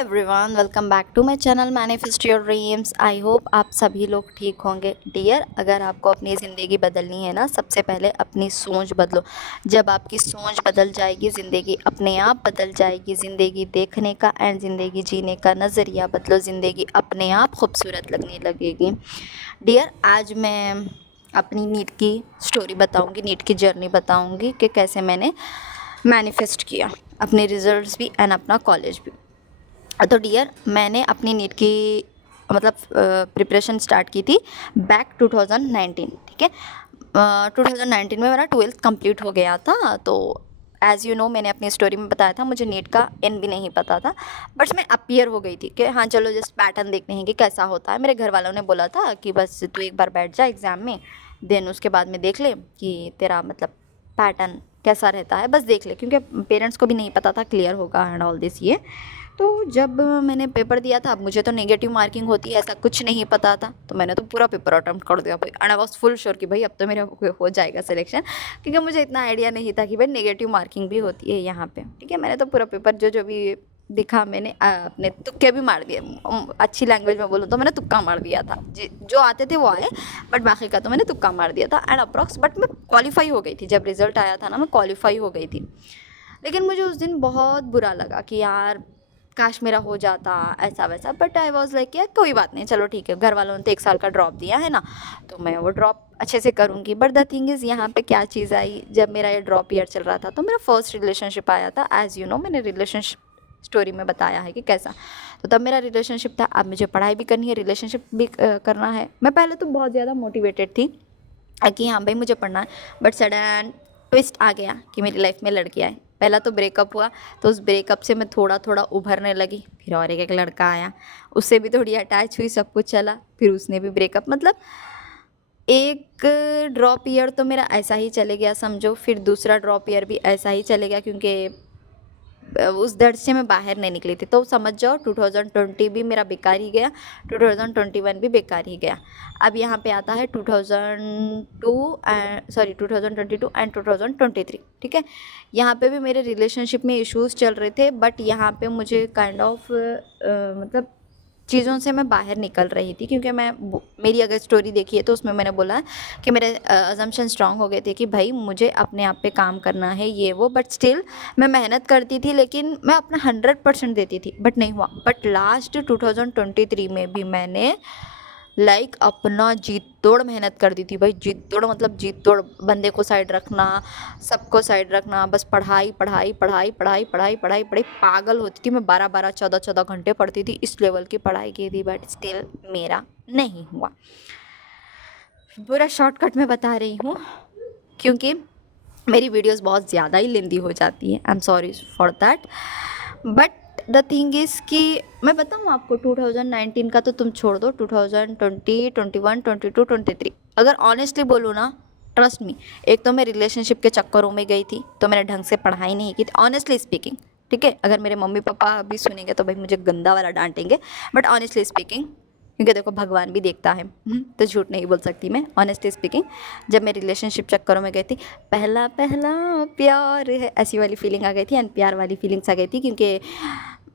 Everyone, welcome back to my channel manifest your dreams. I hope आप सभी लोग ठीक होंगे। डियर, अगर आपको अपनी ज़िंदगी बदलनी है ना, सबसे पहले अपनी सोच बदलो। जब आपकी सोच बदल जाएगी, ज़िंदगी अपने आप बदल जाएगी। ज़िंदगी देखने का एंड ज़िंदगी जीने का नज़रिया बदलो, ज़िंदगी अपने आप खूबसूरत लगने लगेगी। डियर, आज मैं अपनी नीट की स्टोरी बताऊंगी, नीट की जर्नी बताऊंगी कि कैसे मैंने मैनिफेस्ट किया अपने रिजल्ट्स भी एंड अपना कॉलेज भी। तो डियर, मैंने अपनी नीट की मतलब प्रिपरेशन स्टार्ट की थी बैक 2019। ठीक है, 2019 में मेरा 12th कंप्लीट हो गया था। तो एज़ यू नो, मैंने अपनी स्टोरी में बताया था मुझे नीट का एन भी नहीं पता था, बट मैं अपीयर हो गई थी कि हाँ चलो जस्ट पैटर्न देखते हैं कि कैसा होता है। मेरे घर वालों ने बोला था कि बस तू एक बार बैठ जा एग्ज़ाम में, देन उसके बाद में देख ले कि तेरा मतलब पैटर्न कैसा रहता है, बस देख ले, क्योंकि पेरेंट्स को भी नहीं पता था क्लियर होगा एंड ऑल दिस ये। तो जब मैंने पेपर दिया था, अब मुझे तो नेगेटिव मार्किंग होती है ऐसा कुछ नहीं पता था, तो मैंने तो पूरा पेपर अटेम्प्ट कर दिया भाई, and I was full sure कि भाई अब तो मेरा हो जाएगा सिलेक्शन, क्योंकि मुझे इतना आइडिया नहीं था कि भाई नेगेटिव मार्किंग भी होती है यहाँ पे। ठीक है, मैंने तो पूरा पेपर जो जो भी दिखा मैंने अपने तुक्के भी मार दिए। अच्छी लैंग्वेज में बोलूँ तो मैंने तुक्का मार दिया था, जो आते थे वो आए, बट बाकी का तो मैंने तुक्का मार दिया था एंड अप्रॉक्स। बट मैं क्वालिफाई हो गई थी, जब रिजल्ट आया था ना मैं क्वालिफाई हो गई थी। लेकिन मुझे उस दिन बहुत बुरा लगा कि यार काश मेरा हो जाता ऐसा वैसा, बट आई वॉज लाइक यार कोई बात नहीं, चलो ठीक है, घर वालों ने तो 1 साल का ड्रॉप दिया है ना, तो मैं वो ड्रॉप अच्छे से करूँगी। बट द थिंग इज़, यहाँ पे क्या चीज़ आई, जब मेरा ये ड्रॉप ईयर चल रहा था तो मेरा फर्स्ट रिलेशनशिप आया था। एज़ यू नो, मैंने रिलेशनशिप स्टोरी में बताया है कि कैसा। तो तब मेरा रिलेशनशिप था, अब मुझे पढ़ाई भी करनी है, रिलेशनशिप भी करना है। मैं पहले तो बहुत ज़्यादा मोटिवेटेड थी कि हाँ भाई मुझे पढ़ना है, बट सडन ट्विस्ट आ गया कि मेरी लाइफ में लड़की आए। पहला तो ब्रेकअप हुआ, तो उस ब्रेकअप से मैं थोड़ा थोड़ा उभरने लगी। फिर और एक लड़का आया, उससे भी थोड़ी अटैच हुई, सब कुछ चला, फिर उसने भी ब्रेकअप। मतलब एक ड्रॉप ईयर तो मेरा ऐसा ही चले गया समझो, फिर दूसरा ड्रॉप ईयर भी ऐसा ही चले गया, क्योंकि उस दर्द से मैं बाहर नहीं निकली थी। तो समझ जाओ 2020 भी मेरा बेकार ही गया, 2021 भी बेकार ही गया। अब यहाँ पे आता है 2022 एंड 2023। ठीक है, यहाँ पे भी मेरे रिलेशनशिप में इश्यूज चल रहे थे, बट यहाँ पे मुझे काइंड ऑफ मतलब चीज़ों से मैं बाहर निकल रही थी, क्योंकि मेरी अगर स्टोरी देखी है तो उसमें मैंने बोला कि मेरे अजम्पशन स्ट्रांग हो गए थे कि भाई मुझे अपने आप पे काम करना है ये वो, बट स्टिल मैं मेहनत करती थी, लेकिन मैं अपना 100% देती थी, बट नहीं हुआ। बट लास्ट 2023 में भी मैंने अपना जीत तोड़ मेहनत कर दी थी भाई, जीत तोड़ मतलब जीत तोड़। बंदे को साइड रखना, सबको साइड रखना, बस पढ़ाई पढ़ाई पढ़ाई पढ़ाई पढ़ाई पढ़ाई पढ़ाई, पागल होती थी मैं। 12 12 14 14 घंटे पढ़ती थी, इस लेवल की पढ़ाई की थी, बट स्टिल मेरा नहीं हुआ। पूरा शॉर्टकट में बता रही हूँ, क्योंकि मेरी वीडियोस बहुत ज़्यादा ही लेंदी हो जाती है, I am sorry for that. But the thing is कि मैं बताऊँ आपको, 2019 का तो तुम छोड़ दो, 2020 21 22 23, अगर ऑनेस्टली बोलूँ ना, ट्रस्ट मी, एक तो मैं रिलेशनशिप के चक्करों में गई थी, तो मैंने ढंग से पढ़ाई नहीं की थी, ऑनेस्टली स्पीकिंग। ठीक है, अगर मेरे मम्मी पापा भी सुनेंगे तो भाई मुझे गंदा वाला डांटेंगे, बट ऑनेस्टली स्पीकिंग, क्योंकि देखो भगवान भी देखता है, तो झूठ नहीं बोल सकती मैं। ऑनेस्टली स्पीकिंग, जब मैं रिलेशनशिप चक्करों में गई थी, पहला पहला प्यार है ऐसी वाली फीलिंग आ गई थी, एंड प्यार वाली फीलिंग्स आ गई थी, क्योंकि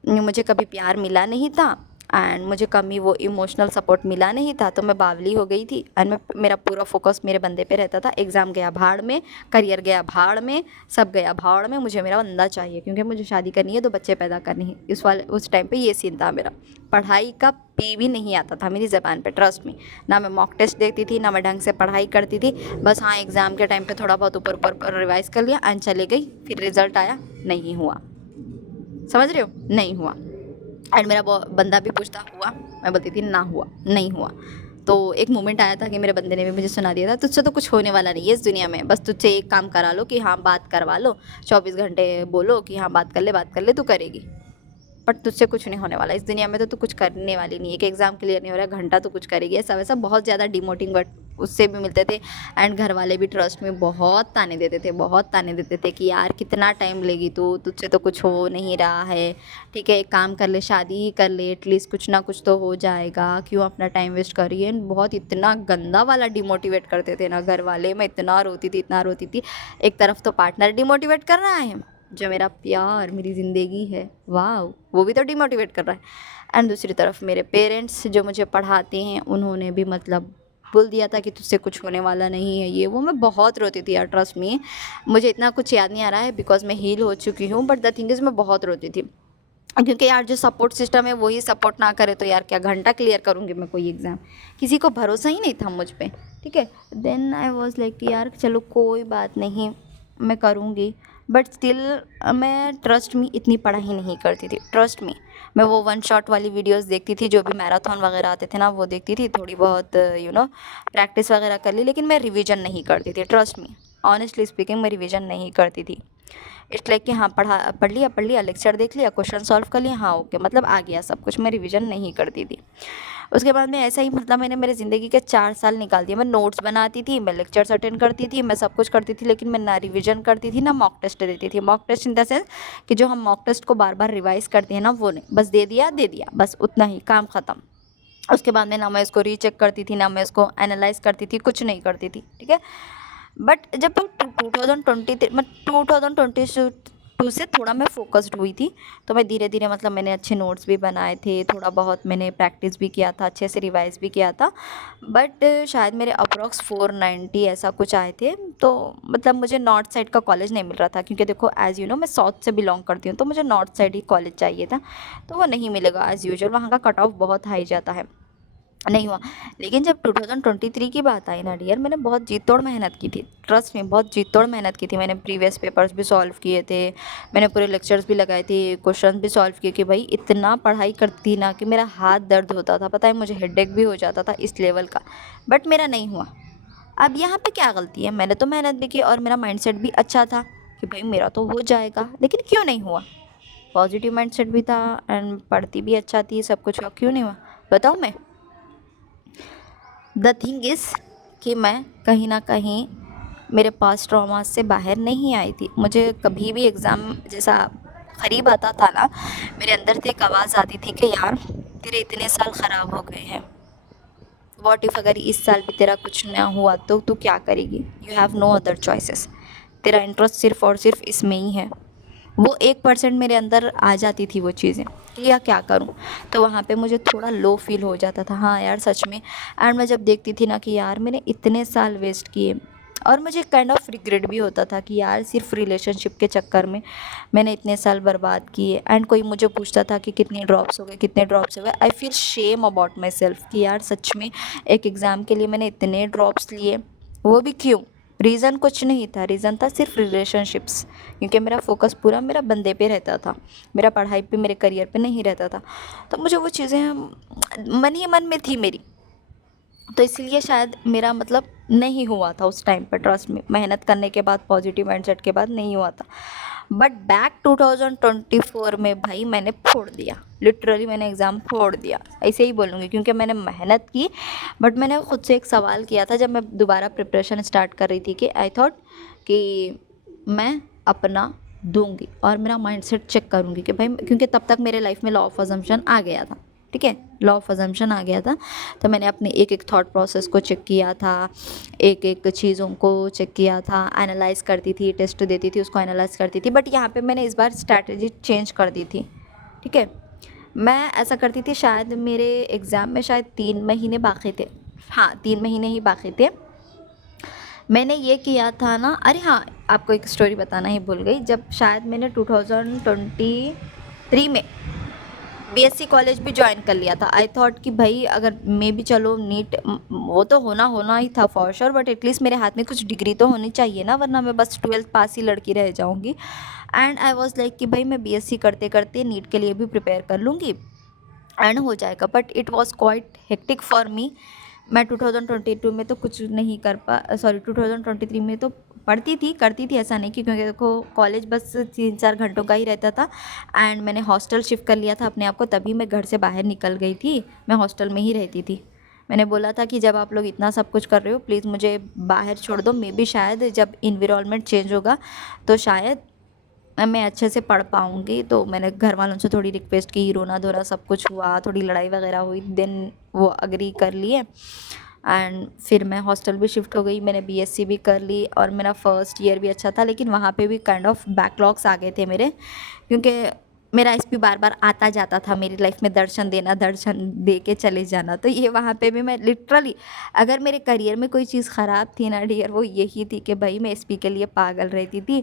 मुझे कभी प्यार मिला नहीं था एंड मुझे कभी वो इमोशनल सपोर्ट मिला नहीं था, तो मैं बावली हो गई थी। एंड मेरा पूरा फोकस मेरे बंदे पे रहता था। एग्ज़ाम गया भाड़ में, करियर गया भाड़ में, सब गया भाड़ में, मुझे मेरा बंदा चाहिए, क्योंकि मुझे शादी करनी है तो बच्चे पैदा करने हैं। उस टाइम पे ये सीन था मेरा। पढ़ाई का पी भी नहीं आता था मेरी ज़बान पे, ट्रस्ट मी। ना मैं मॉक टेस्ट देखती थी, ना मैं ढंग से पढ़ाई करती थी, बस हाँ एग्ज़ाम के टाइम पे थोड़ा बहुत ऊपर ऊपर रिवाइज़ कर लिया एंड चले गई। फिर रिज़ल्ट आया, नहीं हुआ। समझ रहे हो, नहीं हुआ। एंड मेरा बंदा भी पूछता हुआ, मैं बोलती थी ना हुआ, नहीं हुआ। तो एक मोमेंट आया था कि मेरे बंदे ने भी मुझे सुना दिया था, तुझसे तो कुछ होने वाला नहीं है इस दुनिया में, बस तुझसे एक काम करा लो कि हाँ बात करवा लो, 24 घंटे बोलो कि हाँ बात कर ले, तू करेगी, बट तुझसे कुछ नहीं होने वाला इस दुनिया में, तो तू कुछ करने वाली नहीं है। कि एग्ज़ाम क्लियर नहीं हो रहा है, घंटा तो कुछ करेगी, ऐसा वैसा बहुत ज़्यादा डिमोटिंग वर्ड उससे भी मिलते थे। एंड घर वाले भी ट्रस्ट में बहुत ताने देते थे, बहुत ताने देते थे कि यार कितना टाइम लेगी तू, तुझसे तो कुछ हो नहीं रहा है, ठीक है एक काम कर ले, शादी ही कर ले, एटलीस्ट कुछ ना कुछ तो हो जाएगा, क्यों अपना टाइम वेस्ट कर रही है। बहुत इतना गंदा वाला डिमोटिवेट करते थे ना घर वाले, मैं इतना रोती थी, इतना रोती थी। एक तरफ तो पार्टनर डिमोटिवेट कर रहा है, जो मेरा प्यार, मेरी ज़िंदगी है, वाह, वो भी तो डिमोटिवेट कर रहा है। एंड दूसरी तरफ मेरे पेरेंट्स जो मुझे पढ़ाते हैं, उन्होंने भी मतलब बोल दिया था कि तुझसे कुछ होने वाला नहीं है, ये वो। मैं बहुत रोती थी यार, ट्रस्ट मी। मुझे इतना कुछ याद नहीं आ रहा है बिकॉज मैं हील हो चुकी हूँ, बट द थिंग इज़ मैं बहुत रोती थी, क्योंकि यार जो सपोर्ट सिस्टम है वही सपोर्ट ना करे तो यार क्या घंटा क्लियर करूँगी मैं कोई एग्ज़ाम। किसी को भरोसा ही नहीं था मुझ पे, ठीक है। देन आई वाज लाइक कि यार चलो कोई बात नहीं, मैं करूँगी। बट स्टिल मैं, ट्रस्ट मी, इतनी पढ़ाई नहीं करती थी, ट्रस्ट मी। मैं वो वन शॉट वाली वीडियोस देखती थी, जो भी मैराथन वगैरह आते थे ना, वो देखती थी, थोड़ी बहुत प्रैक्टिस वगैरह कर ली, लेकिन मैं रिवीजन नहीं करती थी, ट्रस्ट मी। ऑनेस्टली स्पीकिंग, मैं रिवीजन नहीं करती थी। इट्स लाइक कि हाँ, पढ़ लिया, लेक्चर देख लिया, क्वेश्चन सॉल्व कर लिया, हाँ ओके, मतलब आ गया सब कुछ। मैं रिवीजन नहीं करती थी। उसके बाद में ऐसा ही मतलब मैंने मेरे ज़िंदगी के 4 साल निकाल दिए। मैं नोट्स बनाती थी, मैं लेक्चर्स अटेंड करती थी, मैं सब कुछ करती थी, लेकिन मैं ना रिवीजन करती थी, ना मॉक टेस्ट देती थी। Mock test in the sense कि जो हम मॉक टेस्ट को बार बार रिवाइज करते हैं ना, वो नहीं, बस दे दिया, बस उतना ही, काम ख़त्म। उसके बाद में ना मैं इसको रीचेक करती थी, ना मैं इसको एनालाइज करती थी, कुछ नहीं करती थी, ठीक है। बट जब मैं 2023 मैं 2022 से थोड़ा मैं फोकस्ड हुई थी, तो मैं धीरे धीरे मतलब मैंने अच्छे नोट्स भी बनाए थे, थोड़ा बहुत मैंने प्रैक्टिस भी किया था, अच्छे से रिवाइज भी किया था। बट शायद मेरे अप्रॉक्स 490 ऐसा कुछ आए थे। तो मतलब मुझे नॉर्थ साइड का कॉलेज नहीं मिल रहा था, क्योंकि देखो एज़ यू नो मैं साउथ से बिलोंग करती हूँ, तो मुझे नॉर्थ साइड ही कॉलेज चाहिए था। तो वो नहीं मिलेगा एज़ यूजुअल, वहाँ का कट ऑफ बहुत हाई जाता है, नहीं हुआ। लेकिन जब 2023 की बात आई ना डियर, मैंने बहुत जी तोड़ मेहनत की थी, ट्रस्ट में, बहुत जी तोड़ मेहनत की थी। मैंने प्रीवियस पेपर्स भी सॉल्व किए थे, मैंने पूरे लेक्चर्स भी लगाए थे, क्वेश्चन भी सॉल्व किए, कि भाई इतना पढ़ाई करती ना कि मेरा हाथ दर्द होता था, पता है, मुझे हेडेक भी हो जाता था इस लेवल का। बट मेरा नहीं हुआ। अब यहाँ पे क्या गलती है? मैंने तो मेहनत भी की और मेरा माइंडसेट भी अच्छा था कि भाई मेरा तो हो जाएगा, लेकिन क्यों नहीं हुआ? पॉजिटिव माइंडसेट भी था एंड पढ़ती भी अच्छा थी, सब कुछ हुआ, क्यों नहीं हुआ बताओ? मैं, द थिंग इज़ कि मैं कहीं ना कहीं मेरे पास ट्रॉमा से बाहर नहीं आई थी। मुझे कभी भी एग्ज़ाम जैसा करीब आता था ना, मेरे अंदर से एक आवाज़ आती थी कि यार तेरे इतने साल ख़राब हो गए हैं, व्हाट इफ़ अगर इस साल भी तेरा कुछ ना हुआ तो तू क्या करेगी? You have no other choices. तेरा इंटरेस्ट सिर्फ़ और सिर्फ इसमें ही है। वो 1% मेरे अंदर आ जाती थी वो चीज़ें कि या क्या करूं, तो वहाँ पे मुझे थोड़ा लो फील हो जाता था, हाँ यार सच में। एंड मैं जब देखती थी ना कि यार मैंने इतने साल वेस्ट किए, और मुझे काइंड ऑफ रिग्रेट भी होता था कि यार सिर्फ रिलेशनशिप के चक्कर में मैंने इतने साल बर्बाद किए। एंड कोई मुझे पूछता था कि कितने ड्रॉप्स हो गए, कितने ड्रॉप्स हो गए, I feel shame about my self कि यार सच में एक एग्ज़ाम के लिए मैंने इतने ड्रॉप्स लिए, वो भी क्यों? रीज़न कुछ नहीं था, रीज़न था सिर्फ रिलेशनशिप्स, क्योंकि मेरा फोकस पूरा मेरा बंदे पे रहता था, मेरा पढ़ाई पे, मेरे करियर पे नहीं रहता था। तो मुझे वो चीज़ें मन ही मन में थी मेरी, तो इसलिए शायद मेरा मतलब नहीं हुआ था उस टाइम पर, ट्रस्ट में, मेहनत करने के बाद, पॉजिटिव माइंडसेट के बाद नहीं हुआ था। बट बैक 2024 में भाई मैंने फोड़ दिया, लिटरली मैंने एग्ज़ाम फोड़ दिया, ऐसे ही बोलूँगी, क्योंकि मैंने मेहनत की। बट मैंने खुद से एक सवाल किया था जब मैं दोबारा प्रिपरेशन स्टार्ट कर रही थी, कि आई थॉट कि मैं अपना दूंगी और मेरा माइंडसेट चेक करूँगी कि भाई, क्योंकि तब तक मेरे लाइफ में लॉ ऑफ अजम्पशन आ गया था, ठीक है, लॉ ऑफ अजम्पशन आ गया था। तो मैंने अपने एक एक थॉट प्रोसेस को चेक किया था, एक एक चीज़ों को चेक किया था, एनालाइज करती थी, टेस्ट देती थी, उसको एनालाइज करती थी। बट यहाँ पे मैंने इस बार स्ट्रैटेजी चेंज कर दी थी, ठीक है। मैं ऐसा करती थी, शायद मेरे एग्ज़ाम में शायद 3 महीने बाकी थे, हाँ 3 महीने ही बाकी थे। मैंने ये किया था ना, अरे हाँ, आपको एक स्टोरी बताना ही भूल गई। जब शायद मैंने 2023 में बीएससी कॉलेज भी ज्वाइन कर लिया था, आई थॉट कि भाई अगर मे भी, चलो नीट वो तो होना ही था फॉर श्योर, बट एटलीस्ट मेरे हाथ में कुछ डिग्री तो होनी चाहिए ना, वरना मैं बस 12th पास ही लड़की रह जाऊंगी। एंड आई वाज लाइक कि भाई मैं बीएससी करते करते नीट के लिए भी प्रिपेयर कर लूँगी एंड हो जाएगा। But it was quite hectic for me. मैं 2022 में तो कुछ नहीं कर पा, सॉरी 2023 में तो पढ़ती थी, करती थी, ऐसा नहीं कि, क्योंकि देखो कॉलेज बस 3-4 घंटों का ही रहता था। एंड मैंने हॉस्टल शिफ्ट कर लिया था अपने आप को, तभी मैं घर से बाहर निकल गई थी, मैं हॉस्टल में ही रहती थी। मैंने बोला था कि जब आप लोग इतना सब कुछ कर रहे हो, प्लीज़ मुझे बाहर छोड़ दो, मे बी शायद जब इन्वायरमेंट चेंज होगा तो शायद मैं अच्छे से पढ़ पाऊँगी। तो मैंने घर वालों से थोड़ी रिक्वेस्ट की, रोना धोना सब कुछ हुआ, थोड़ी लड़ाई वगैरह हुई, देन वो अग्री कर लिए। एंड फिर मैं हॉस्टल भी शिफ्ट हो गई, मैंने बीएससी भी कर ली और मेरा फर्स्ट ईयर भी अच्छा था, लेकिन वहाँ पे भी काइंड ऑफ बैकलॉग्स आ गए थे मेरे, क्योंकि मेरा एसपी बार बार आता जाता था मेरी लाइफ में, दर्शन देना, दर्शन दे के चले जाना। तो ये वहाँ पे भी मैं लिटरली, अगर मेरे करियर में कोई चीज़ ख़राब थी ना डियर, वो यही थी कि भाई मैं एसपी के लिए पागल रहती थी।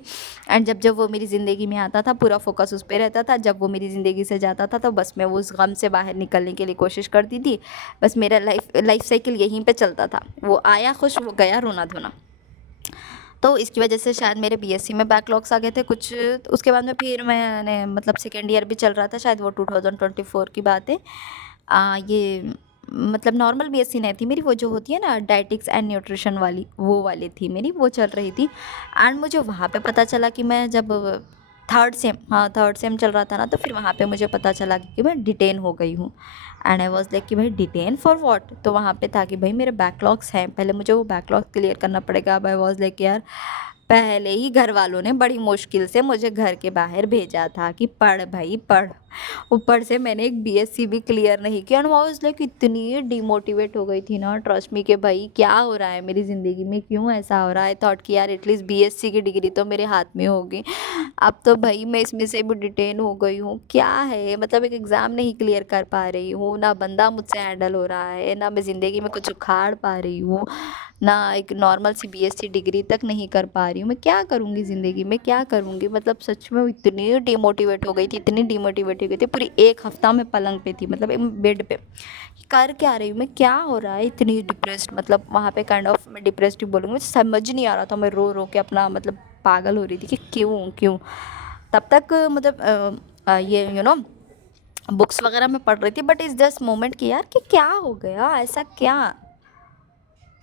एंड जब जब वो मेरी ज़िंदगी में आता था पूरा फोकस उस पर रहता था, जब वो मेरी ज़िंदगी से जाता था तो बस मैं वो उस गम से बाहर निकलने के लिए कोशिश करती थी। बस मेरा लाइफ साइकिल यहीं पे चलता था, वो आया खुश, वो गया रोना धोना। तो इसकी वजह से शायद मेरे बीएससी में बैकलॉग्स आ गए थे कुछ। उसके बाद में फिर मैंने मतलब सेकेंड ईयर भी चल रहा था, शायद वो 2024 की बात है। ये मतलब नॉर्मल बीएससी नहीं थी मेरी, वो जो होती है ना डाइटिक्स एंड न्यूट्रिशन वाली, वो वाली थी मेरी, वो चल रही थी। एंड मुझे वहाँ पे पता चला कि मैं जब थर्ड सेम चल रहा था ना, तो फिर वहाँ पे मुझे पता चला कि मैं डिटेन हो गई हूँ। एंड आई वॉज लाइक कि भाई डिटेन फॉर व्हाट। तो वहाँ पे था कि भाई मेरे बैकलॉग्स हैं, पहले मुझे वो बैकलॉग क्लियर करना पड़ेगा। अब आई वॉज लाइक यार, पहले ही घर वालों ने बड़ी मुश्किल से मुझे घर के बाहर भेजा था कि पढ़ भाई पढ़, ऊपर से मैंने एक बीएससी भी क्लियर नहीं किया। एंड वाज लाइक इतनी डिमोटिवेट हो गई थी ना, ट्रस्ट मी, कि भाई क्या हो रहा है मेरी ज़िंदगी में, क्यों ऐसा हो रहा है। थॉट कि यार एटलीस्ट बीएससी की डिग्री तो मेरे हाथ में होगी, अब तो भाई मैं इसमें से भी डिटेन हो गई हूँ। क्या है मतलब, एक एग्ज़ाम नहीं क्लियर कर पा रही हूँ, ना बंदा मुझसे हैंडल हो रहा है, ना मैं ज़िंदगी में कुछ उखाड़ पा रही हूँ, ना एक नॉर्मल सी बीएससी डिग्री तक नहीं कर पा रही हूँ। मैं क्या करूँगी ज़िंदगी में, क्या करूँगी। मतलब सच में इतनी डिमोटिवेट हो गई थी, इतनी डिमोटिवेट हो गई थी, पूरी एक हफ्ता मैं पलंग पे थी, मतलब एक बेड पे, कर क्या रही हूँ मैं, क्या हो रहा है, इतनी डिप्रेस्ड। मतलब वहाँ पे काइंड ऑफ मैं डिप्रेस्ड ही बोलूँगी, मुझे समझ नहीं आ रहा था, मैं रो रो के अपना मतलब पागल हो रही थी कि क्यों क्यों। तब तक मतलब ये बुक्स वगैरह मैं पढ़ रही थी, बट इस जस्ट मोमेंट की यार कि क्या हो गया, ऐसा क्या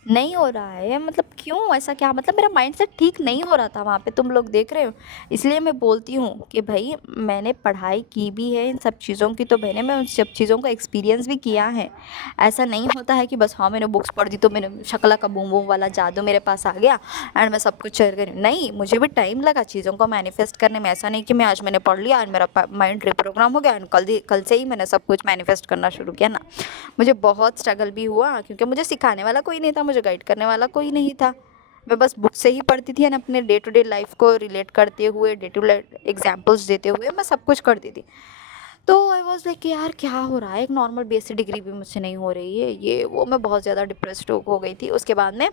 नहीं हो रहा है, मतलब क्यों ऐसा, क्या मतलब मेरा माइंडसेट ठीक नहीं हो रहा था वहाँ पे, तुम लोग देख रहे हो। इसलिए मैं बोलती हूँ कि भाई मैंने पढ़ाई की भी है इन सब चीज़ों की, तो मैंने उन सब चीज़ों का एक्सपीरियंस भी किया है। ऐसा नहीं होता है कि बस हाँ मैंने बुक्स पढ़ दी तो मैंने शक्ला का बूम बूम वाला जादू मेरे पास आ गया एंड मैं सब कुछ शेयर करी। नहीं, मुझे भी टाइम लगा चीज़ों को मैनिफेस्ट करने में। ऐसा नहीं कि मैं आज मैंने पढ़ लिया एंड मेरा माइंड रिप्रोग्राम हो गया एंड कल से ही मैंने सब कुछ मैनिफेस्ट करना शुरू किया ना। मुझे बहुत स्ट्रगल भी हुआ, क्योंकि मुझे सिखाने वाला कोई नहीं था, मुझे गाइड करने वाला कोई नहीं था। मैं बस बुक से ही पढ़ती थी एंड अपने डे टू डे लाइफ को रिलेट करते हुए, डे टू डे एग्जाम्पल्स देते हुए मैं सब कुछ करती थी। तो आई वॉज लाइक कि यार क्या हो रहा है, एक नॉर्मल बीएससी डिग्री भी मुझसे नहीं हो रही है, ये वो, मैं बहुत ज़्यादा डिप्रेस्ड हो गई थी। उसके बाद में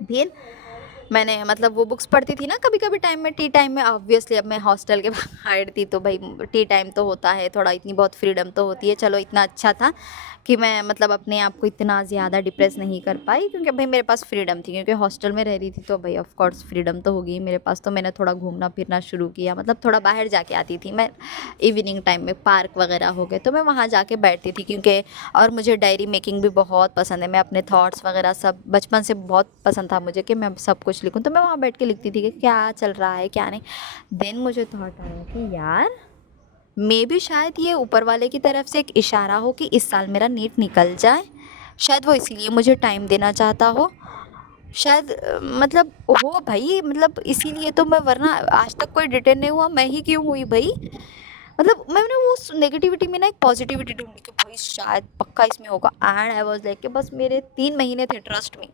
फिर मैंने मतलब वो बुक्स पढ़ती थी ना कभी कभी टाइम में, टी टाइम में। ऑब्वियसली अब मैं हॉस्टल के बाहर थी तो भाई टी टाइम तो होता है, थोड़ा इतनी बहुत फ्रीडम तो होती है। चलो इतना अच्छा था कि मैं मतलब अपने आप को इतना ज़्यादा डिप्रेस नहीं कर पाई, क्योंकि भाई मेरे पास फ्रीडम थी, क्योंकि हॉस्टल में रह रही थी तो भाई ऑफ कोर्स फ्रीडम तो होगी मेरे पास। तो मैंने थोड़ा घूमना फिरना शुरू किया, मतलब थोड़ा बाहर जाके आती थी मैं। इवनिंग टाइम में पार्क वगैरह हो गए तो मैं वहाँ जाके बैठती थी, क्योंकि और मुझे डायरी मेकिंग भी बहुत पसंद है। मैं अपने थॉट्स वगैरह सब बचपन से बहुत पसंद था मुझे कि मैं सब कुछ लिखूं, तो मैं वहाँ बैठ के लिखती थी कि क्या चल रहा है क्या नहीं। देन मुझे थॉट आया कि यार मे भी शायद ये ऊपर वाले की तरफ से एक इशारा हो कि इस साल मेरा नीट निकल जाए, शायद वो इसीलिए मुझे टाइम देना चाहता हो, शायद मतलब हो भाई, मतलब इसीलिए तो मैं, वरना आज तक कोई डिटेन नहीं हुआ, मैं ही क्यों हुई भाई। मतलब मैंने वो नेगेटिविटी में ना एक पॉजिटिविटी ढूंढी कि भाई शायद पक्का इसमें होगा। एंड आई वाज लाइक कि बस मेरे 3 महीने थे, trust me.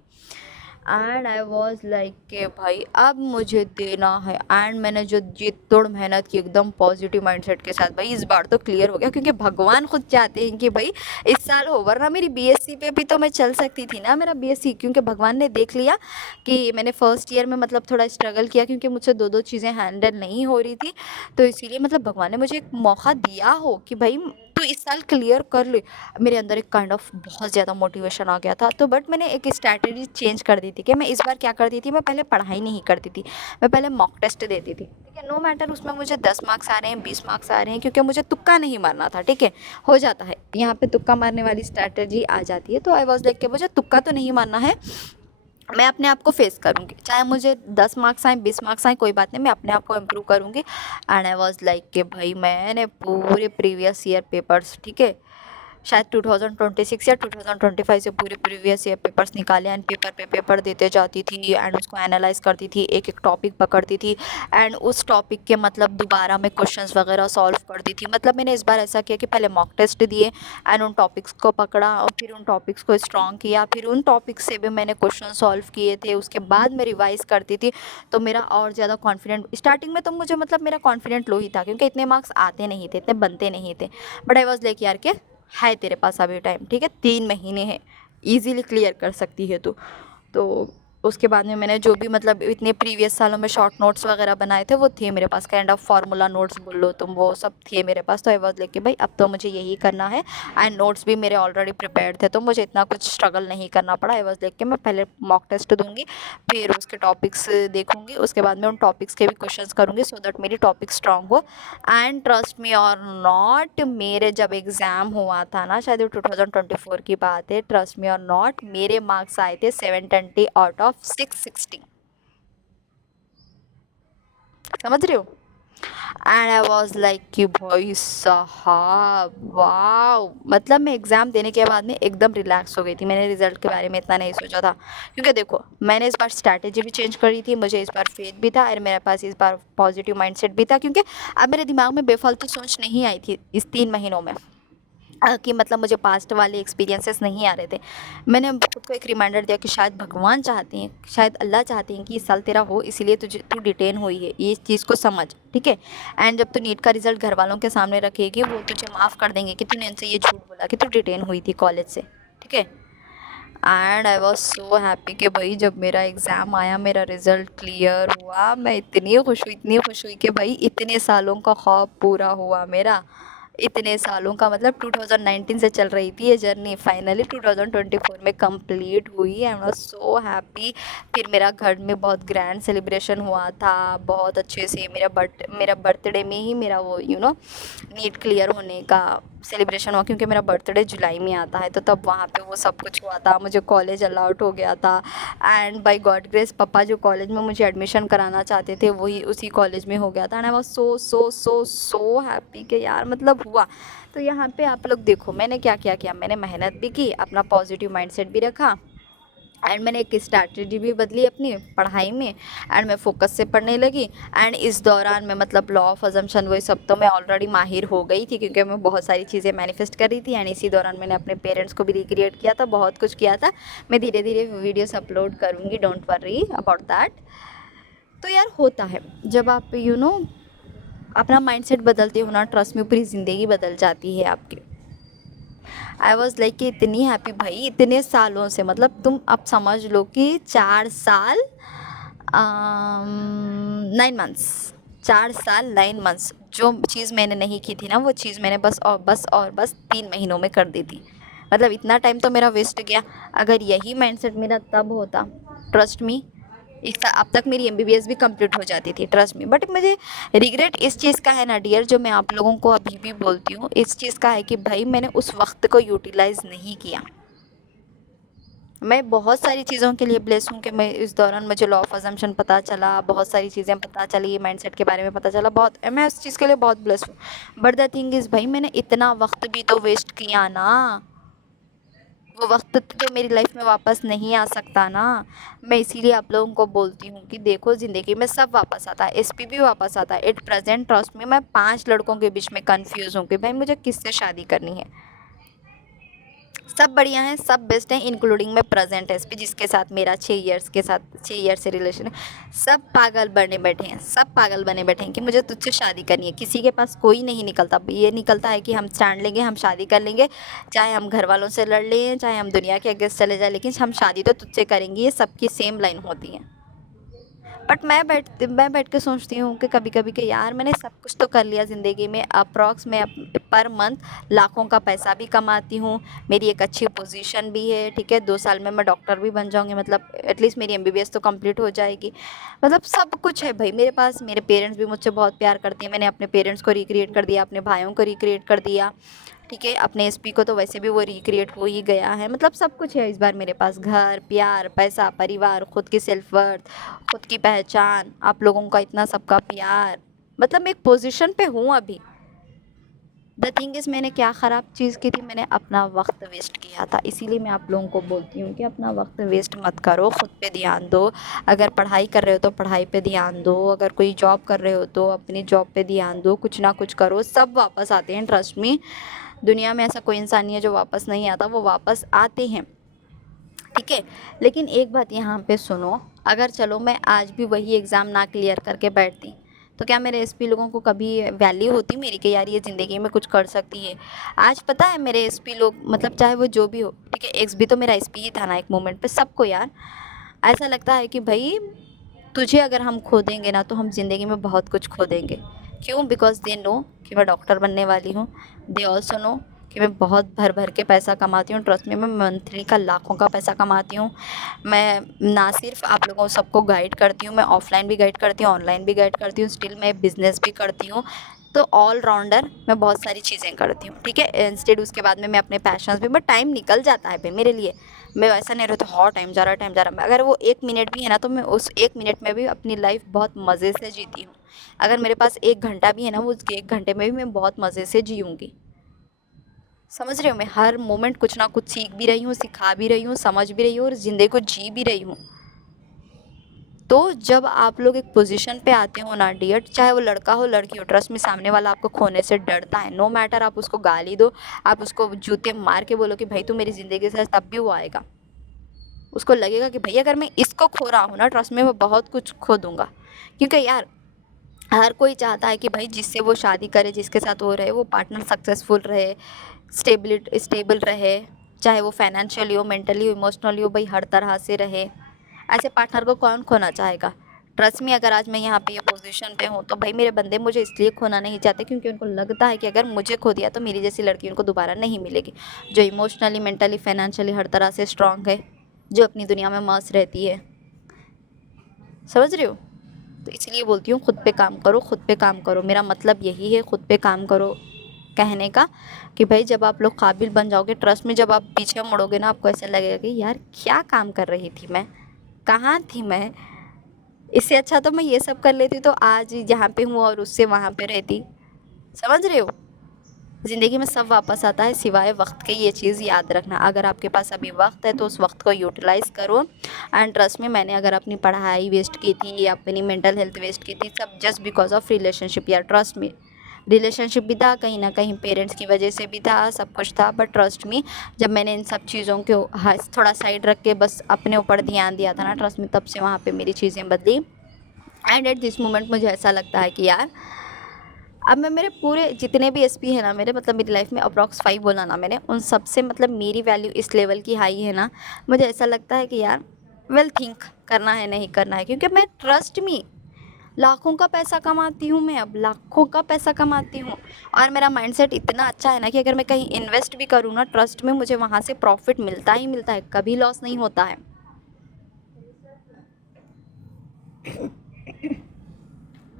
And I was like के भाई अब मुझे देना है। एंड मैंने जो जी तोड़ मेहनत की एकदम पॉजिटिव माइंडसेट के साथ, भाई इस बार तो क्लियर हो गया, क्योंकि भगवान खुद चाहते हैं कि भाई इस साल हो, वरना मेरी बीएससी पे भी तो मैं चल सकती थी ना, मेरा बीएससी। क्योंकि भगवान ने देख लिया कि मैंने फर्स्ट ईयर में मतलब थोड़ा स्ट्रगल किया, क्योंकि मुझसे दो दो चीज़ें हैंडल नहीं हो रही थी। तो इसीलिए मतलब भगवान ने मुझे एक मौका दिया हो कि भाई तो इस साल क्लियर कर ले। मेरे अंदर एक काइंड ऑफ बहुत ज़्यादा मोटिवेशन आ गया था। तो बट मैंने एक स्ट्रैटेजी चेंज कर दी थी कि मैं इस बार क्या करती थी, मैं पहले पढ़ाई नहीं करती थी, मैं पहले मॉक टेस्ट देती थी। ठीक है, नो मैटर उसमें मुझे 10 मार्क्स आ रहे हैं, 20 मार्क्स आ रहे हैं, क्योंकि मुझे तुक्का नहीं मारना था। ठीक है, हो जाता है यहाँ पे तुक्का मारने वाली स्ट्रैटेजी आ जाती है। तो आई वॉज लाइक के मुझे तुक्का तो नहीं मारना है, मैं अपने आप को फेस करूँगी, चाहे मुझे 10 मार्क्स आए, 20 मार्क्स आए, कोई बात नहीं, मैं अपने आप को इम्प्रूव करूँगी। एंड आई वॉज लाइक कि भाई मैंने पूरे प्रीवियस ईयर पेपर्स, ठीक है, शायद 2026 या 2025 से पूरे प्रीवियस ईयर पेपर्स निकाले एंड पेपर पे पेपर देते जाती थी एंड उसको एनालाइज करती थी, एक एक टॉपिक पकड़ती थी एंड उस टॉपिक के मतलब दोबारा मैं क्वेश्चंस वगैरह सॉल्व करती थी। मतलब मैंने इस बार ऐसा किया कि पहले मॉक टेस्ट दिए एंड उन टॉपिक्स को पकड़ा और फिर उन टॉपिक्स को स्ट्रॉन्ग किया, फिर उन टॉपिक्स से भी मैंने क्वेश्चन सॉल्व किए थे, उसके बाद मैं रिवाइज करती थी। तो मेरा और ज़्यादा कॉन्फिडेंट, स्टार्टिंग में तो मुझे मतलब मेरा कॉन्फिडेंट लो ही था क्योंकि इतने मार्क्स आते नहीं थे, इतने बनते नहीं थे, बट आई वॉज लाइक यार के है तेरे पास अभी टाइम, ठीक है 3 महीने हैं, इजीली क्लियर कर सकती है तू। तो उसके बाद में मैंने जो भी मतलब इतने प्रीवियस सालों में शॉर्ट नोट्स वगैरह बनाए थे वो थे मेरे पास, काइंड ऑफ फार्मूला नोट्स बोल लो तुम, वो सब थे मेरे पास। तो आई वाज लाइक कि भाई अब तो मुझे यही करना है एंड नोट्स भी मेरे ऑलरेडी प्रिपेयर्ड थे, तो मुझे इतना कुछ स्ट्रगल नहीं करना पड़ा। आई वाज लाइक कि मैं पहले मॉक टेस्ट दूंगी, फिर उसके टॉपिक्स देखूंगी, उसके बाद में उन टॉपिक्स के भी क्वेश्चंस करूंगी सो दैट मेरी टॉपिक स्ट्रांग हो। एंड ट्रस्ट मी और नॉट, मेरे जब एग्ज़ाम हुआ था ना, शायद 2024 की बात है, ट्रस्ट मी और नॉट मेरे मार्क्स आए थे 720 आउट ऑफ 660, समझ रहे हो। एंड आई वॉज लाइक कि भाई साहब वाह, मतलब मैं एग्ज़ाम देने के बाद में एकदम रिलैक्स हो गई थी। मैंने रिजल्ट के बारे में इतना नहीं सोचा था क्योंकि देखो मैंने इस बार स्ट्रैटेजी भी चेंज करी थी, मुझे इस बार फेथ भी था और मेरे पास इस बार पॉजिटिव माइंडसेट भी था क्योंकि अब मेरे दिमाग में बेफालतू सोच नहीं आई थी इस 3 महीनों में कि मतलब मुझे पास्ट वाले एक्सपीरियंसेस नहीं आ रहे थे। मैंने खुद को एक रिमाइंडर दिया कि शायद भगवान चाहते हैं, शायद अल्लाह चाहते हैं कि इस साल तेरा हो, इसीलिए तुझे तू डिटेन हुई है, ये चीज़ को समझ, ठीक है। एंड जब तू नीट का रिजल्ट घर वालों के सामने रखेगी वो तुझे माफ़ कर देंगे कि तूने इनसे ये झूठ बोला कि तू डिटेन हुई थी कॉलेज से, ठीक है। And I was so happy कि भाई जब मेरा एग्ज़ाम आया, मेरा रिज़ल्ट क्लियर हुआ, मैं इतनी खुश हुई कि भाई इतने सालों का ख्वाब पूरा हुआ मेरा। इतने सालों का मतलब 2019 से चल रही थी ये जर्नी, फाइनली 2024 में कंप्लीट हुई। I was so happy. फिर मेरा घर में बहुत ग्रैंड सेलिब्रेशन हुआ था, बहुत अच्छे से मेरा बर्थडे में ही मेरा वो नीट क्लियर होने का सेलिब्रेशन हुआ क्योंकि मेरा बर्थडे जुलाई में आता है, तो तब वहाँ पे वो सब कुछ हुआ था, मुझे कॉलेज अलाउड हो गया था। एंड बाय गॉड ग्रेस पापा जो कॉलेज में मुझे एडमिशन कराना चाहते थे वही उसी कॉलेज में हो गया था। And I was so so so so happy कि यार मतलब हुआ। तो यहाँ पे आप लोग देखो मैंने क्या क्या किया, मैंने मेहनत भी की, अपना पॉजिटिव माइंडसेट भी रखा एंड मैंने एक स्ट्रैटेजी भी बदली अपनी पढ़ाई में एंड मैं फोकस से पढ़ने लगी। एंड इस दौरान मैं मतलब लॉ ऑफ अजम्पशन वही सब तो मैं ऑलरेडी माहिर हो गई थी क्योंकि मैं बहुत सारी चीज़ें मैनिफेस्ट कर रही थी। एंड इसी दौरान मैंने अपने पेरेंट्स को भी रिक्रिएट किया था, बहुत कुछ किया था। मैं धीरे धीरे वीडियोस अपलोड करूँगी, डोंट वरी अबाउट दैट। तो यार होता है जब आप अपना माइंडसेट बदलते हो ना, ट्रस्ट में पूरी ज़िंदगी बदल जाती है आपकी। आई वॉज लाइक कि इतनी हैप्पी भाई इतने सालों से, मतलब तुम अब समझ लो कि 4 साल 9 मंथ्स, 4 साल 9 मंथ्स जो चीज़ मैंने नहीं की थी ना वो चीज़ मैंने बस 3 महीनों में कर दी थी। मतलब इतना टाइम तो मेरा वेस्ट गया। अगर यही माइंडसेट मेरा तब होता, ट्रस्ट मी अब तक मेरी एमबीबीएस भी कंप्लीट हो जाती थी, ट्रस्ट मी। बट मुझे रिग्रेट इस चीज़ का है ना डियर, जो मैं आप लोगों को अभी भी बोलती हूँ, इस चीज़ का है कि भाई मैंने उस वक्त को यूटिलाइज़ नहीं किया। मैं बहुत सारी चीज़ों के लिए ब्लेस हूँ कि मैं इस दौरान मुझे लॉ ऑफ अजम्पशन पता चला, बहुत सारी चीज़ें पता चली, माइंडसेट के बारे में पता चला, बहुत मैं उस चीज़ के लिए बहुत ब्लेस हूँ। बट द थिंग इज़ भाई मैंने इतना वक्त भी तो वेस्ट किया ना, वो वक्त तो मेरी लाइफ में वापस नहीं आ सकता ना। मैं इसीलिए आप लोगों को बोलती हूँ कि देखो ज़िंदगी में सब वापस आता है, एसपी भी वापस आता है। एट प्रेजेंट ट्रस्ट में मैं 5 लड़कों के बीच में कंफ्यूज हूँ कि भाई मुझे किससे शादी करनी है। सब बढ़िया हैं, सब बेस्ट हैं, इंक्लूडिंग मैं प्रेजेंट एसपी जिसके साथ मेरा 6 ईयर से रिलेशन है। सब पागल बने बैठे हैं, सब पागल बने बैठे हैं कि मुझे तुझसे शादी करनी है। किसी के पास कोई नहीं निकलता, ये निकलता है कि हम स्टैंड लेंगे, हम शादी कर लेंगे, चाहे हम घर वालों से लड़ लें, चाहे हम दुनिया के अगेंस्ट चले जाए, लेकिन हम शादी तो तुझसे करेंगे। ये सबकी सेम लाइन होती है। बट मैं बैठ के सोचती हूँ कि कभी कभी कि यार मैंने सब कुछ तो कर लिया ज़िंदगी में। अप्रॉक्स मैं पर मंथ लाखों का पैसा भी कमाती हूँ, मेरी एक अच्छी पोजीशन भी है, ठीक है। 2 साल में मैं डॉक्टर भी बन जाऊँगी, मतलब एटलीस्ट मेरी एमबीबीएस तो कंप्लीट हो जाएगी। मतलब सब कुछ है भाई मेरे पास। मेरे पेरेंट्स भी मुझसे बहुत प्यार करते हैं, मैंने अपने पेरेंट्स को रिक्रिएट कर दिया, अपने भाइयों को रिक्रिएट कर दिया, ठीक है। अपने एसपी को तो वैसे भी वो रिक्रिएट हो ही गया है। मतलब सब कुछ है इस बार मेरे पास, घर, प्यार, पैसा, परिवार, खुद की सेल्फ वर्थ, खुद की पहचान, आप लोगों का इतना सबका प्यार। मतलब मैं एक पोजीशन पे हूँ अभी, द थिंग इज़ मैंने क्या ख़राब चीज़ की थी, मैंने अपना वक्त वेस्ट किया था। इसीलिए मैं आप लोगों को बोलती हूँ कि अपना वक्त वेस्ट मत करो, ख़ुद पे ध्यान दो। अगर पढ़ाई कर रहे हो तो पढ़ाई पे ध्यान दो, अगर कोई जॉब कर रहे हो तो अपनी जॉब पे ध्यान दो, कुछ ना कुछ करो, सब वापस आते हैं, ट्रस्ट मी। दुनिया में ऐसा कोई इंसान नहीं है जो वापस नहीं आता, वो वापस आते हैं, ठीक है। लेकिन एक बात यहाँ पे सुनो, अगर चलो मैं आज भी वही एग्ज़ाम ना क्लियर करके बैठती, तो क्या मेरे एसपी लोगों को कभी वैल्यू होती मेरी कि यार ये ज़िंदगी में कुछ कर सकती है? आज पता है मेरे एसपी लोग, मतलब चाहे वो जो भी हो, ठीक है, एक्स भी तो मेरा एसपी ही था ना एक मोमेंट पे, सबको यार ऐसा लगता है कि भाई तुझे अगर हम खो देंगे ना तो हम ज़िंदगी में बहुत कुछ खो देंगे। क्यों? बिकॉज दे नो कि मैं डॉक्टर बनने वाली हूँ। दे ऑल्सो नो कि मैं बहुत भर भर के पैसा कमाती हूँ। ट्रस्ट में मैं मंथली का लाखों का पैसा कमाती हूँ। मैं ना सिर्फ आप लोगों सबको गाइड करती हूँ, मैं ऑफलाइन भी गाइड करती हूँ, ऑनलाइन भी गाइड करती हूँ, स्टिल मैं बिजनेस भी करती हूँ। तो ऑल राउंडर मैं बहुत सारी चीज़ें करती हूँ, ठीक है। इंस्टेड उसके बाद में मैं अपने पैशंस भी, बट टाइम निकल जाता है भाई मेरे लिए। मैं वैसा नहीं रहता हाँ टाइम जा रहा है टाइम जा रहा है, अगर वो 1 मिनट भी है ना तो मैं उस 1 मिनट में भी अपनी लाइफ बहुत मज़े से जीती हूँ। अगर मेरे पास 1 घंटा भी है ना, वो उस 1 घंटे में भी मैं बहुत मज़े से जीऊँगी। समझ रहे हो? मैं हर मोमेंट कुछ ना कुछ सीख भी रही हूँ, सिखा भी रही हूँ, समझ भी रही हूँ और ज़िंदगी को जी भी रही हूँ। तो जब आप लोग एक पोजीशन पे आते हो ना डियर, चाहे वो लड़का हो लड़की हो, ट्रस्ट में सामने वाला आपको खोने से डरता है। नो मैटर आप उसको गाली दो, आप उसको जूते मार के बोलो कि भाई तू मेरी ज़िंदगी से, तब भी वो आएगा। उसको लगेगा कि भई अगर मैं इसको खो रहा हूँ ना, ट्रस्ट में मैं बहुत कुछ खो दूँगा। क्योंकि यार हर कोई चाहता है कि भाई जिससे वो शादी करे, जिसके साथ वो रहे, वो पार्टनर सक्सेसफुल रहे, स्टेबल रहे, चाहे वो फाइनेंशियली हो, मेंटली हो, इमोशनली हो, भाई हर तरह से रहे। ऐसे पार्टनर को कौन खोना चाहेगा? ट्रस्ट मी, अगर आज मैं यहाँ पे ये पोजीशन पे हूँ तो भाई मेरे बंदे मुझे इसलिए खोना नहीं चाहते क्योंकि उनको लगता है कि अगर मुझे खो दिया तो मेरी जैसी लड़की उनको दोबारा नहीं मिलेगी, जो इमोशनली, मेंटली, फाइनेंशियली हर तरह से स्ट्रांग है, जो अपनी दुनिया में मस्त रहती है। समझ रहे हो? तो इसलिए बोलती हूँ खुद पे काम करो, खुद पे काम करो। मेरा मतलब यही है, खुद पे काम करो कहने का कि भाई जब आप लोग काबिल बन जाओगे, ट्रस्ट में जब आप पीछे मुड़ोगे ना, आपको ऐसा लगेगा कि यार क्या काम कर रही थी मैं, कहाँ थी मैं, इससे अच्छा तो मैं ये सब कर लेती तो आज यहाँ पे हूँ और उससे वहाँ पे रहती। समझ रहे हो? ज़िंदगी में सब वापस आता है सिवाय वक्त के, ये चीज़ याद रखना। अगर आपके पास अभी वक्त है तो उस वक्त को यूटिलाइज़ करो। एंड ट्रस्ट में, मैंने अगर अपनी पढ़ाई वेस्ट की थी या अपनी मेंटल हेल्थ वेस्ट की थी, सब जस्ट बिकॉज ऑफ रिलेशनशिप। यार ट्रस्ट में, रिलेशनशिप भी था, कहीं ना कहीं पेरेंट्स की वजह से भी था, सब कुछ था, बट ट्रस्ट मी जब मैंने इन सब चीज़ों को थोड़ा साइड रख के बस अपने ऊपर ध्यान दिया था ना, ट्रस्ट में, तब से वहाँ पे मेरी चीज़ें बदली। एंड एट दिस मोमेंट मुझे ऐसा लगता है कि यार अब मैं मेरे पूरे जितने भी एसपी हैं ना मेरे, मतलब मेरी लाइफ में अप्रॉक्स 5 बोला ना मैंने, उन सब से मतलब मेरी वैल्यू इस लेवल की हाई है ना, मुझे ऐसा लगता है कि यार वेल थिंक करना है नहीं करना है, क्योंकि मैं ट्रस्ट मी लाखों का पैसा कमाती हूँ, मैं अब लाखों का पैसा कमाती हूँ। और मेरा माइंडसेट इतना अच्छा है ना कि अगर मैं कहीं इन्वेस्ट भी करूँ ना, ट्रस्ट में मुझे वहाँ से प्रॉफिट मिलता ही मिलता है, कभी लॉस नहीं होता है।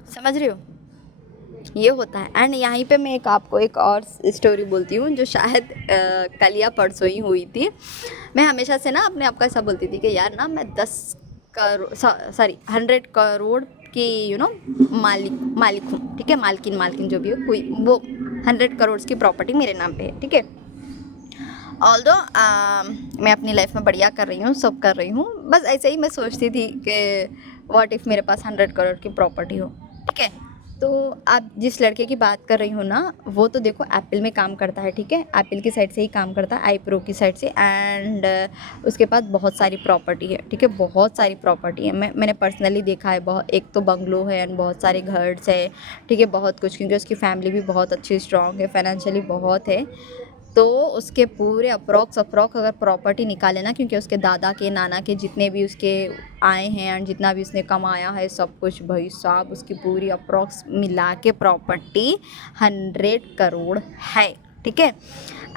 समझ रहे हो? ये होता है। एंड यहीं पे मैं एक आपको एक और स्टोरी बोलती हूँ जो शायद कल या परसों ही हुई थी। मैं हमेशा से ना अपने आप को ऐसा बोलती थी कि यार ना मैं 10 करोड़, सॉरी 100 करोड़ की मालिक हूँ, ठीक है, मालकिन जो भी हो, कोई वो 100 करोड़ की प्रॉपर्टी मेरे नाम पे है, ठीक है। ऑल्दो मैं अपनी लाइफ में बढ़िया कर रही हूँ, सब कर रही हूँ, बस ऐसे ही मैं सोचती थी कि व्हाट इफ़ मेरे पास 100 करोड़ की प्रॉपर्टी हो, ठीक है। तो आप जिस लड़के की बात कर रही हो ना, वो तो देखो एप्पल में काम करता है, ठीक है, एप्पल की साइड से ही काम करता है, आई प्रो की साइड से। एंड उसके पास बहुत सारी प्रॉपर्टी है, ठीक है, बहुत सारी प्रॉपर्टी है। मैंने पर्सनली देखा है, बहुत, एक तो बंगलो है एंड बहुत सारे घर्स है, ठीक है, बहुत कुछ, क्योंकि उसकी फैमिली भी बहुत अच्छी स्ट्रॉन्ग है, फाइनेंशियली बहुत है। तो उसके पूरे अप्रॉक्स अगर प्रॉपर्टी निकाले ना, क्योंकि उसके दादा के, नाना के जितने भी उसके आए हैं एंड जितना भी उसने कमाया है सब कुछ, भाई साहब उसकी पूरी अप्रॉक्स मिला के प्रॉपर्टी 100 करोड़ है, ठीक है।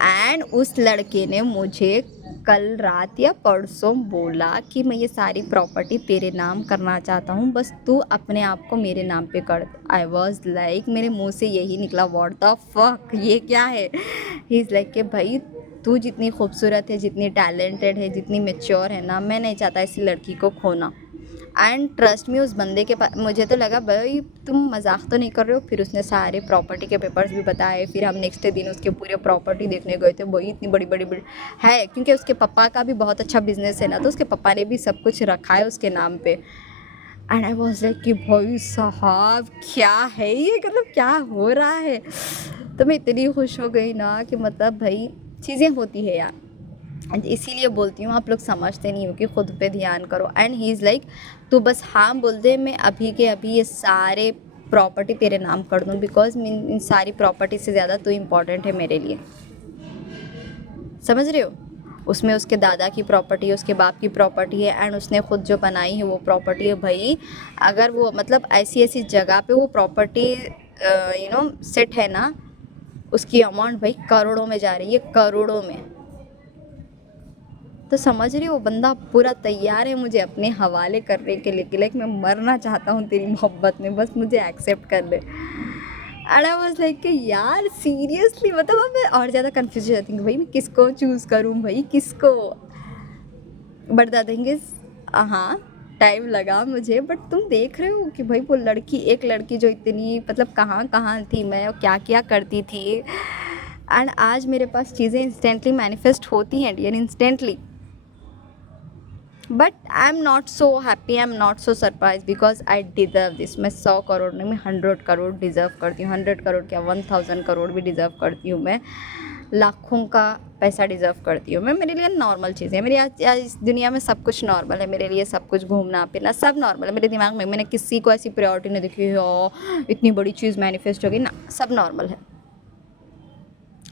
एंड उस लड़के ने मुझे कल रात या परसों बोला कि मैं ये सारी प्रॉपर्टी तेरे नाम करना चाहता हूँ, बस तू अपने आप को मेरे नाम पे कर दे। आई वॉज लाइक, मेरे मुंह से यही निकला, व्हाट द फक, ये क्या है। ही इज़ लाइक कि भाई तू जितनी खूबसूरत है, जितनी टैलेंटेड है, जितनी मेच्योर है ना, मैं नहीं चाहता इसी लड़की को खोना। एंड ट्रस्ट मी, उस बंदे के पास मुझे तो लगा भाई तुम मजाक तो नहीं कर रहे हो। फिर उसने सारे प्रॉपर्टी के पेपर्स भी बताए। फिर हम नेक्स्ट दिन उसके पूरे प्रॉपर्टी देखने गए थे। वही इतनी बड़ी बड़ी है, क्योंकि उसके पापा का भी बहुत अच्छा बिजनेस है ना, तो उसके पापा ने भी सब कुछ रखा है उसके नाम पे। एंड आई वॉज लाइक कि भाई साहब क्या है ये, मतलब क्या हो रहा है। तो मैं इतनी खुश हो गई ना कि मतलब भाई चीज़ें होती है यार। इसीलिए बोलती हूँ आप लोग समझते नहीं हो कि खुद पे ध्यान करो। एंड ही इज़ लाइक तू बस हाँ बोल दे, मैं अभी के अभी ये सारे प्रॉपर्टी तेरे नाम कर दूँ, बिकॉज इन सारी प्रॉपर्टी से ज़्यादा तू इम्पोर्टेंट है मेरे लिए। समझ रहे हो? उसमें उसके दादा की प्रॉपर्टी है, उसके बाप की प्रॉपर्टी है, एंड उसने खुद जो बनाई है वो प्रॉपर्टी है। भाई अगर वो मतलब ऐसी ऐसी जगह पे वो प्रॉपर्टी सेट है ना, उसकी अमाउंट भाई करोड़ों में जा रही है, करोड़ों में। तो समझ रही हो, बंदा पूरा तैयार है मुझे अपने हवाले करने के लिए कि लाइक मैं मरना चाहता हूँ तेरी मोहब्बत में, बस मुझे एक्सेप्ट कर ले। एंड आई वाज लाइक कि यार सीरियसली, मतलब अब मैं और ज़्यादा कंफ्यूज हो जाती हूँ भाई मैं किसको चूज़ करूँ, भाई किसको। बट द थिंग इज, हाँ टाइम लगा मुझे, बट तुम देख रहे हो कि भाई वो लड़की, एक लड़की जो इतनी मतलब कहाँ कहाँ थी मैं और क्या क्या करती थी, एंड आज मेरे पास चीज़ें इंस्टेंटली मैनिफेस्ट होती हैं dear, instantly. But I am not so happy, I am not so surprise, because I deserve this. मैं 100 करोड़ नहीं, मैं 100 करोड़ डिज़र्व करती हूँ। 100 करोड़ क्या, 1000 करोड़ भी डिज़र्व करती हूँ मैं। लाखों का पैसा डिज़र्व करती हूँ मैं। मेरे लिए नॉर्मल चीज़ें, मेरी आज इस दुनिया में सब कुछ नॉर्मल है मेरे लिए। सब कुछ घूमना फिरना सब नॉर्मल है मेरे दिमाग में। मैंने किसी को ऐसी प्रायोरिटी नहीं देखी हो इतनी बड़ी चीज़ मैनिफेस्ट होगी ना, सब नॉर्मल है।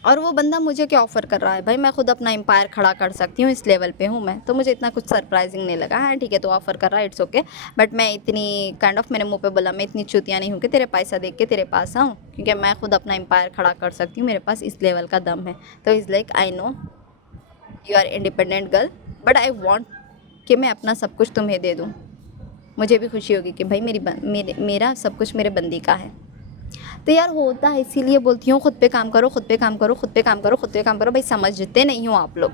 और वो बंदा मुझे क्या ऑफ़र कर रहा है, भाई मैं खुद अपना एम्पायर खड़ा कर सकती हूँ, इस लेवल पे हूँ मैं, तो मुझे इतना कुछ सरप्राइजिंग नहीं लगा। हाँ ठीक है, तो ऑफ़र कर रहा है, इट्स ओके। बट मैं इतनी काइंड ऑफ, मैंने मुंह पे बोला, मैं इतनी चुतिया नहीं हूँ कि तेरे पैसा देख के तेरे पास आऊँ, क्योंकि मैं खुद अपना एम्पायर खड़ा कर सकती हूँ, मेरे पास इस लेवल का दम है। तो is like I know you are independent girl, but I want कि मैं अपना सब कुछ तुम्हें दे दूँ। मुझे भी खुशी होगी कि भाई मेरा सब कुछ मेरे बंदी का है। तो यार होता है, इसीलिए बोलती हूँ खुद पे काम करो, खुद पे काम करो, खुद पे काम करो, खुद पे काम करो। भाई समझते नहीं हो आप लोग।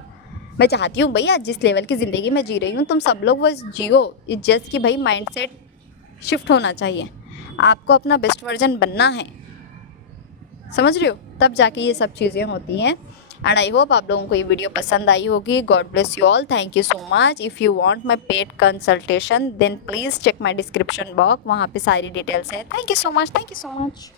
मैं चाहती हूँ भाई आज जिस लेवल की ज़िंदगी मैं जी रही हूँ तुम सब लोग बस जियो। इट्स जस्ट कि भाई माइंडसेट शिफ्ट होना चाहिए, आपको अपना बेस्ट वर्जन बनना है। समझ रहे हो? तब जाके ये सब चीज़ें होती हैं। एंड आई होप आप लोगों को ये वीडियो पसंद आई होगी। God bless you all, thank you so much. If you want my paid consultation then please check my description box, वहाँ पे सारी डिटेल्स है। Thank you so much, thank you so much.